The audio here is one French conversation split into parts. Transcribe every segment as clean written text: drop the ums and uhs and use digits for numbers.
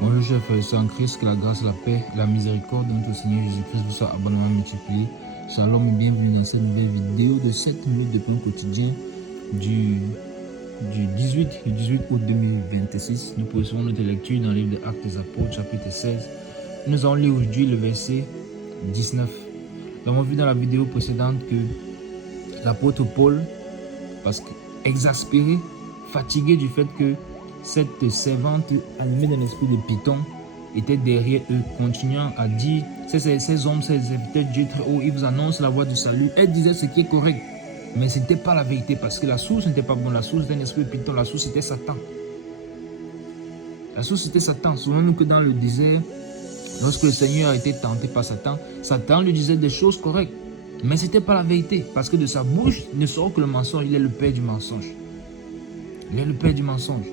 Bonjour chers frères et sœurs en Christ, que la grâce, la paix, la miséricorde de notre Seigneur Jésus-Christ vous soit abondamment multipliée. Shalom et bienvenue dans cette nouvelle vidéo de 7 minutes de plan quotidien du 18 août 2026. Nous poursuivons notre lecture dans le livre des Actes des Apôtres, chapitre 16. Nous allons lire aujourd'hui le verset 19. Nous avons vu dans la vidéo précédente que l'apôtre Paul, parce que exaspéré, fatigué du fait que cette servante animée d'un esprit de python était derrière eux, continuant à dire, ces hommes, ces serviteurs de Dieu très haut, ils vous annoncent la voie du salut. Elle disait ce qui est correct, mais ce n'était pas la vérité, parce que la source n'était pas bonne. La source d'un esprit de python, la source c'était Satan. La source c'était Satan. Souvenons-nous que dans le désert, lorsque le Seigneur a été tenté par Satan, Satan lui disait des choses correctes, mais ce n'était pas la vérité, parce que de sa bouche ne sort que le mensonge. Il est le père du mensonge. Il est le père du mensonge.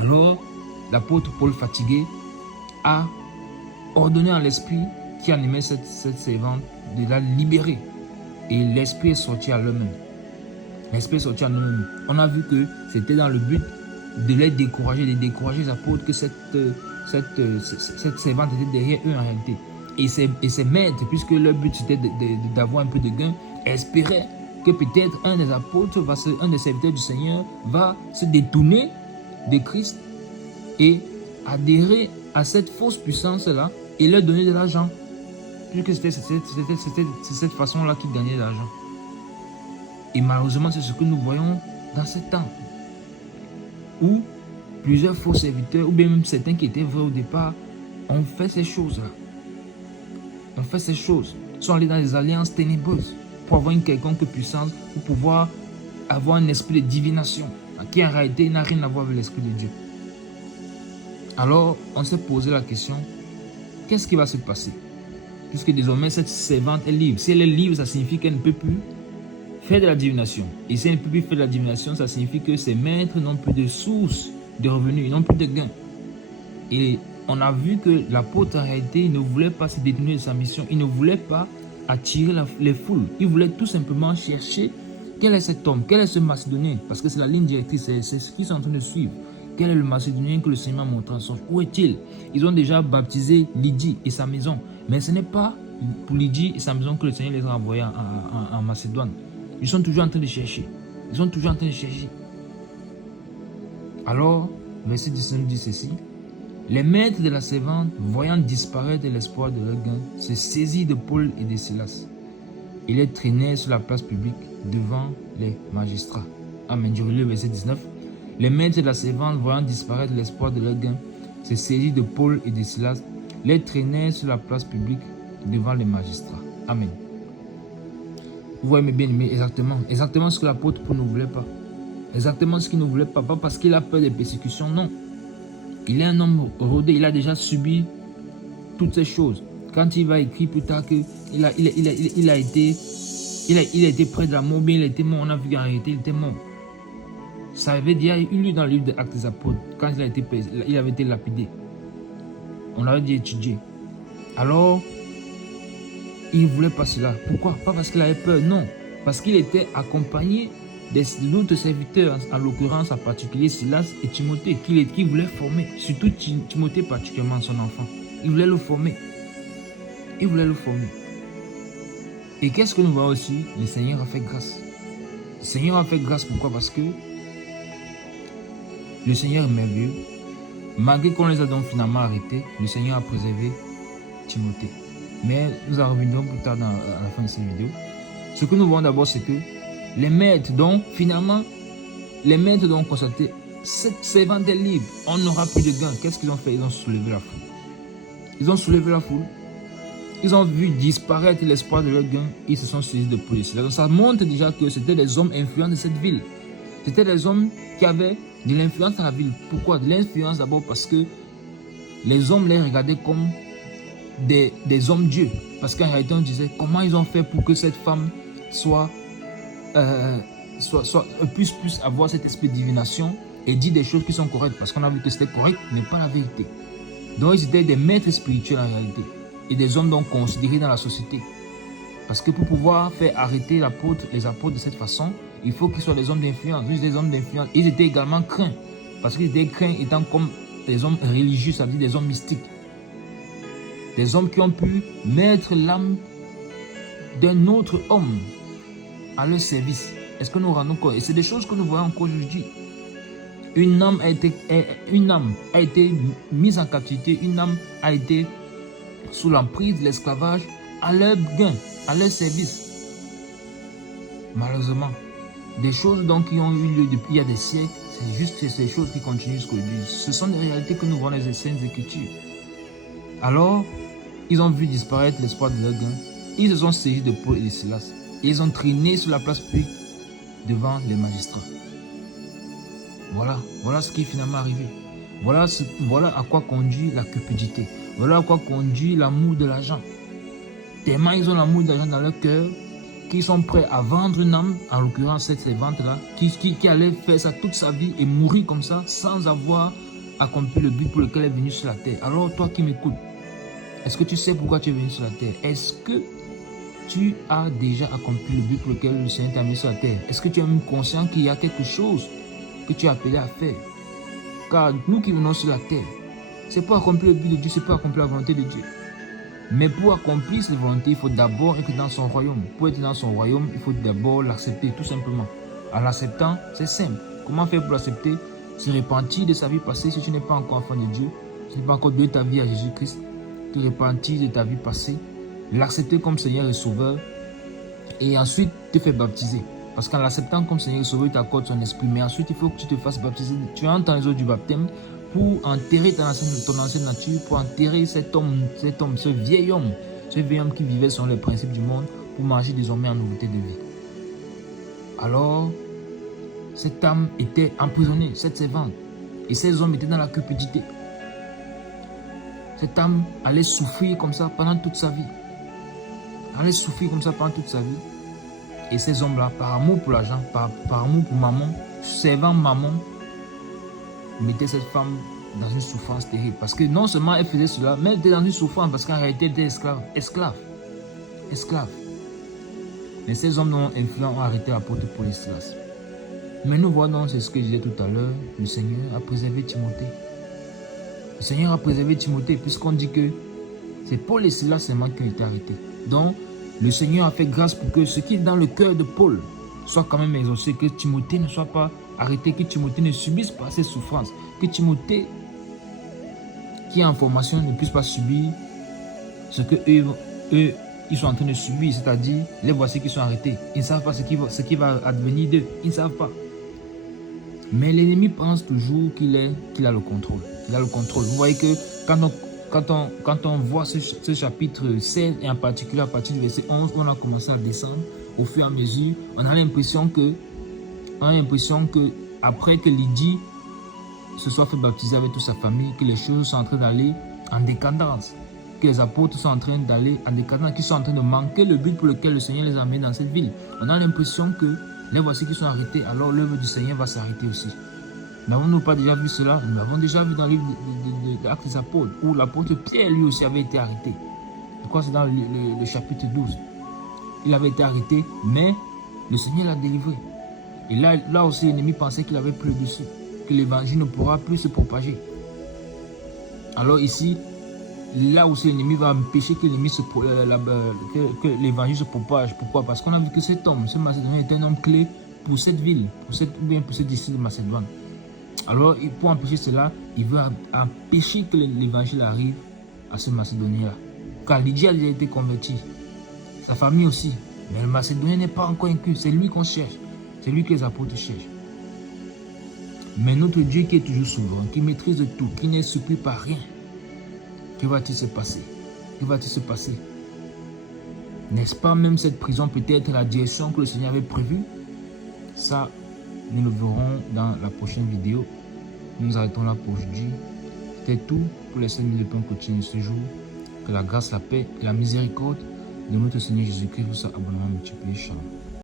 Alors, l'apôtre Paul, fatigué, a ordonné à l'esprit qui animait cette servante de la libérer. Et l'esprit est sorti à l'eux-mêmes. L'esprit est sorti à eux-mêmes. On a vu que c'était dans le but de les décourager, les apôtres, que cette servante était derrière eux en réalité. Et ses maîtres, puisque leur but c'était d'avoir un peu de gain, espéraient que peut-être un des apôtres, un des serviteurs du Seigneur, va se détourner de Christ et adhérer à cette fausse puissance-là et leur donner de l'argent. Puisque c'était cette façon-là qu'ils gagnaient de l'argent. Et malheureusement, c'est ce que nous voyons dans ce temps, où plusieurs faux serviteurs, ou bien même certains qui étaient vrais au départ, ont fait ces choses-là. Ont fait ces choses. Sont allés dans des alliances ténébreuses pour avoir une quelconque puissance, pour pouvoir avoir un esprit de divination, qui en réalité n'a rien à voir avec l'Esprit de Dieu. Alors, on s'est posé la question, qu'est-ce qui va se passer? Puisque désormais, cette servante est libre. Si elle est libre, ça signifie qu'elle ne peut plus faire de la divination. Et si elle ne peut plus faire de la divination, ça signifie que ses maîtres n'ont plus de source de revenus, ils n'ont plus de gains. Et on a vu que l'apôtre, en réalité, il ne voulait pas se détourner de sa mission. Il ne voulait pas attirer les foules. Il voulait tout simplement chercher quel est cet homme, quel est ce Macédonien, parce que c'est la ligne directrice, c'est ce qu'ils sont en train de suivre. Quel est le Macédonien que le Seigneur m'a montré en songe? Où est-il? Ils ont déjà baptisé Lydie et sa maison, mais ce n'est pas pour Lydie et sa maison que le Seigneur les a envoyés en Macédoine. Ils sont toujours en train de chercher. Ils sont toujours en train de chercher. Alors, verset 19 dit ceci. Les maîtres de la servante, voyant disparaître l'espoir de leur gain, se saisirent de Paul et de Silas. Ils les traînaient sur la place publique devant les magistrats. Amen. Je relis le verset 19. Les maîtres de la servante, voyant disparaître l'espoir de leur gain, se saisirent de Paul et de Silas, les traînaient sur la place publique devant les magistrats. Amen. Vous voyez mes bien-aimés, exactement ce que l'apôtre Paul ne voulait pas. Exactement ce qu'il ne voulait pas. Pas parce qu'il a peur des persécutions, non. Il est un homme rodé, il a déjà subi toutes ces choses. Quand il va écrire plus tard qu'il a été près de la mort, mais il était mort, on a vu qu'en réalité il était mort. Ça avait déjà eu lieu dans le livre des Actes des Apôtres, quand il avait été lapidé. On l'avait dit étudier. Alors, il ne voulait pas cela. Pourquoi? Pas parce qu'il avait peur, non. Parce qu'il était accompagné d'autres serviteurs, en l'occurrence en particulier Silas et Timothée, qu'il voulait former. Surtout Timothée particulièrement, son enfant. Il voulait le former. Il voulait le former. Et qu'est-ce que nous voyons aussi? Le Seigneur a fait grâce. Le Seigneur a fait grâce, pourquoi? Parce que le Seigneur est merveilleux. Malgré qu'on les a donc finalement arrêtés, le Seigneur a préservé Timothée. Mais nous en reviendrons plus tard à la fin de cette vidéo. Ce que nous voyons d'abord, c'est que les maîtres, donc finalement, ont constaté, cette servante est libre, on n'aura plus de gain. Qu'est-ce qu'ils ont fait? Ils ont soulevé la foule. Ils ont soulevé la foule. Ils ont vu disparaître l'espoir de leur gain. Ils se sont saisis de police. Donc ça montre déjà que c'était des hommes influents de cette ville. C'était des hommes qui avaient de l'influence dans la ville. Pourquoi? De l'influence d'abord parce que les hommes les regardaient comme des hommes dieux. Parce qu'en réalité on disait comment ils ont fait pour que cette femme puisse avoir cet esprit de divination et dire des choses qui sont correctes. Parce qu'on a vu que c'était correct, mais pas la vérité. Donc ils étaient des maîtres spirituels en réalité. Et des hommes donc considérés dans la société. Parce que pour pouvoir faire arrêter les apôtres de cette façon, il faut qu'ils soient des hommes d'influence. Juste des hommes d'influence. Ils étaient également craints. Parce qu'ils étaient craints étant comme des hommes religieux, c'est-à-dire des hommes mystiques. Des hommes qui ont pu mettre l'âme d'un autre homme à leur service. Est-ce que nous rendons compte? Et c'est des choses que nous voyons encore aujourd'hui. Une âme a été mise en captivité, une âme a été sous l'emprise de l'esclavage à leur gain, à leur service. Malheureusement, des choses donc qui ont eu lieu depuis il y a des siècles, c'est juste ces choses qui continuent jusqu'aujourd'hui. Ce sont des réalités que nous voyons dans les Saintes Écritures. Alors, ils ont vu disparaître l'espoir de leur gain. Ils se sont saisis de Paul et de Silas. Et ils ont traîné sur la place publique devant les magistrats. Voilà ce qui est finalement arrivé. Voilà à quoi conduit la cupidité. Voilà à quoi conduit l'amour de l'argent. Tellement ils ont l'amour de l'argent dans leur cœur qu'ils sont prêts à vendre une âme, en l'occurrence cette servante-là, qui allait faire ça toute sa vie et mourir comme ça sans avoir accompli le but pour lequel elle est venue sur la terre. Alors toi qui m'écoutes, est-ce que tu sais pourquoi tu es venu sur la terre? Est-ce que tu as déjà accompli le but pour lequel le Seigneur t'a mis sur la terre? Est-ce que tu es même conscient qu'il y a quelque chose que tu es appelé à faire? Car nous qui venons sur la terre, c'est pour accomplir le but de Dieu, c'est pour accomplir la volonté de Dieu. Mais pour accomplir cette volonté, il faut d'abord être dans son royaume. Pour être dans son royaume, il faut d'abord l'accepter, tout simplement. En l'acceptant, c'est simple. Comment faire pour l'accepter? Se repentir de sa vie passée si tu n'es pas encore enfant de Dieu. Si tu n'as pas encore donné ta vie à Jésus-Christ. Te repentir de ta vie passée. L'accepter comme Seigneur et Sauveur. Et ensuite te faire baptiser. Parce qu'en l'acceptant comme Seigneur et Sauveur, il t'accorde son esprit. Mais ensuite, il faut que tu te fasses baptiser. Tu entres dans les eaux du baptême pour enterrer ton ancienne nature, pour enterrer cet homme, ce vieil homme qui vivait selon les principes du monde, pour marcher désormais en nouveauté de vie. Alors, cette âme était emprisonnée, cette servante, et ces hommes étaient dans la cupidité. Cette âme allait souffrir comme ça pendant toute sa vie. Et ces hommes-là, par amour pour l'argent, par amour pour maman, servant maman, mettait cette femme dans une souffrance terrible. Parce que non seulement elle faisait cela, mais elle était dans une souffrance parce qu'en réalité elle était esclave. Mais ces hommes non influents ont arrêté l'apôtre Paul et Silas. Mais nous voyons, c'est ce que je disais tout à l'heure, le Seigneur a préservé Timothée. Le Seigneur a préservé Timothée puisqu'on dit que c'est Paul et Silas seulement qui ont été arrêtés. Donc le Seigneur a fait grâce pour que ce qui est dans le cœur de Paul soit quand même exaucé, que Timothée ne soit pas arrêté, que Timothée ne subisse pas ces souffrances, que Timothée qui est en formation ne puisse pas subir ce que eux ils sont en train de subir, c'est-à-dire les voici qui sont arrêtés. Ils ne savent pas ce qui va advenir d'eux, ils ne savent pas. Mais l'ennemi pense toujours qu'il a le contrôle. Il a le contrôle. Vous voyez que quand on voit ce chapitre 16, et en particulier à partir du verset 11, on a commencé à descendre au fur et à mesure, on a l'impression que après que Lydie se soit fait baptiser avec toute sa famille, que les choses sont en train d'aller en décadence, que les apôtres sont en train d'aller en décadence, qu'ils sont en train de manquer le but pour lequel le Seigneur les a amenés dans cette ville. On a l'impression que les voici qui sont arrêtés, alors l'œuvre du Seigneur va s'arrêter aussi. N'avons-nous pas déjà vu cela? Nous l'avons déjà vu dans le livre d'Actes des Apôtres, où l'apôtre Pierre lui aussi avait été arrêté. Je crois que c'est dans le chapitre 12. Il avait été arrêté, mais le Seigneur l'a délivré. Et là aussi, l'ennemi pensait qu'il avait plus dessus, que l'évangile ne pourra plus se propager. Alors ici, là aussi, l'ennemi va empêcher que l'évangile se propage. Pourquoi? Parce qu'on a vu que cet homme, ce Macédonien, était un homme clé pour cette ville, pour ce district de Macédoine. Alors, pour empêcher cela, il veut empêcher que l'évangile arrive à ce Macédonien-là. Car Lydie a déjà été convertie, sa famille aussi. Mais le Macédonien n'est pas encore inclus, c'est lui qu'on cherche. C'est lui que les apôtres cherchent. Mais notre Dieu qui est toujours souverain, qui maîtrise tout, qui n'est surpris par rien, que va-t-il se passer? Que va-t-il se passer? N'est-ce pas même cette prison peut-être la direction que le Seigneur avait prévue? Ça, nous le verrons dans la prochaine vidéo. Nous arrêtons là pour aujourd'hui. C'était tout pour les 5 minutes de pain quotidien de ce jour. Que la grâce, la paix et la miséricorde de notre Seigneur Jésus-Christ vous soit abondamment multiplié. Shalom.